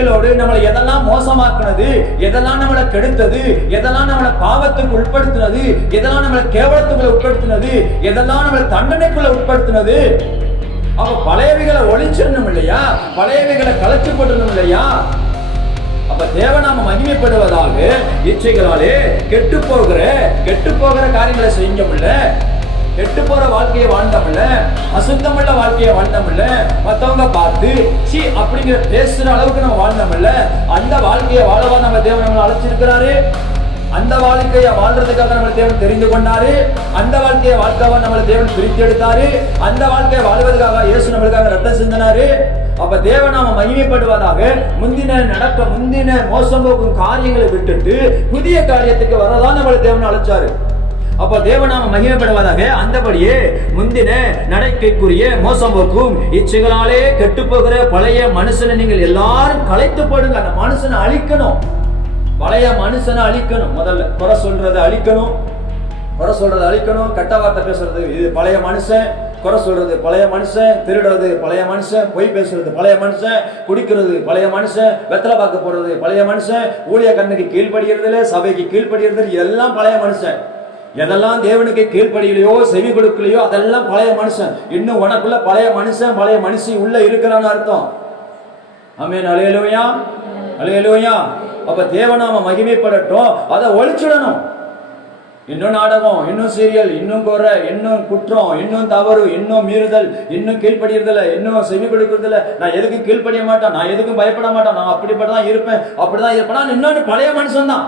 பழமொழிகளோடு நம்மளை எதெல்லாம் மோசமாக்குனது, எதெல்லாம் நம்மளை கெடுத்தது, எதெல்லாம் நம்மளை பாவத்துக்கு உட்படுத்தினது, எதெல்லாம் நம்மளை கேவலத்துக்குள்ள உட்படுத்தினது, எதெல்லாம் நம்மளை தண்டனைக்குள்ள உட்படுத்தினது. அப்ப பழையவைகளை ஒழிச்சிடணும் இல்லையா, பழையவைகளை கலைச்சு போட்டணும் இல்லையா. அப்ப தேவநாம மகிமைப்படுவதாக இச்சைகளாலே கெட்டு போகிற காரியங்களை செஞ்சோம்ல, கெட்டு போற வாழ்க்கையை வாழ்ந்தோம்ல, அசுத்தமுள்ள வாழ்க்கையை வாழ்ந்தோம்ல, மத்தவங்க பார்த்து சி அப்படிங்கிற பேசுற அளவுக்கு நம்ம வாழ்ந்தோம்ல, அந்த வாழ்க்கையை வாழவா நம்ம தேவன் நம்மளை அழைச்சிருக்கிறாரு. அந்த வாழ்க்கையை வாழ்றதுக்காக நம்ம தேவன் தெரிந்து கொண்டாரு. அந்த வாழ்க்கையை வாழ்க்கைவா நம்மளை தேவன் பிரித்து எடுத்தாரு. அந்த வாழ்க்கையை வாழ்வதற்காக இயேசு நம்மளுக்காக ரத்தம் சிந்தினாரு. அப்ப தேவநாம மகிமைப்படுவதாக முந்தின மோசம் போக்கும் காரியங்களை விட்டுட்டு புதிய காரியத்துக்கு வரதான் நம்மளை தேவன் அழைச்சாரு. அப்ப தேவநாம மகிமைப்படுவதாக அந்தபடியே முந்தின நடக்கைக்குரிய மோசம் போக்கும் இச்சைகளாலே கெட்டு போகிற பழைய மனுஷனை நீங்கள் எல்லாரும் கலைத்து போடுங்க. அந்த மனுஷனை அழிக்கணும், பழைய மனுஷனை அழிக்கணும். முதல்ல குறை சொல்றதை அழிக்கணும், கெட்ட வார்த்தை பேசுறது இது பழைய மனுஷன், குறை சொல்றது பழைய மனுஷன், திருடுறது பழைய மனுஷன், பொய் பேசுறது பழைய மனுஷன், குடிக்கிறது பழைய மனுஷன், வெத்தலை பார்க்க போறது பழைய மனுஷன், ஊழிய கண்ணுக்கு கீழ்படுகிறது, சபைக்கு கீழ்படுகிறது, எல்லாம் பழைய மனுஷன். எதெல்லாம் தேவனுக்கு கீழ்ப்படியிலையோ செவி கொடுக்கலையோ அதெல்லாம் பழைய மனுஷன். இன்னும் உனக்குள்ள பழைய மனுஷன் பழைய மனுஷி உள்ள இருக்கிறான்னு அர்த்தம். ஆமென். அல்லேலூயா, அல்லேலூயா. அப்ப தேவநாம மகிமைப்படட்டும், அதை ஒழிச்சிடணும். இன்னும் நாடகம், இன்னும் சீரியல், இன்னும் குறை, இன்னும் குற்றம், இன்னும் தவறு, இன்னும் மீறுதல், இன்னும் கீழ்படுகிறதில்ல, இன்னும் செவி கொடுக்கறதில்ல, நான் எதுக்கும் கீழ்படிய மாட்டேன், நான் எதுக்கும் பயப்பட மாட்டேன், நான் அப்படிப்பட்டதான் இருப்பேன், அப்படிதான் இருப்பேன், இன்னொன்னு பழைய மனுஷன் தான்.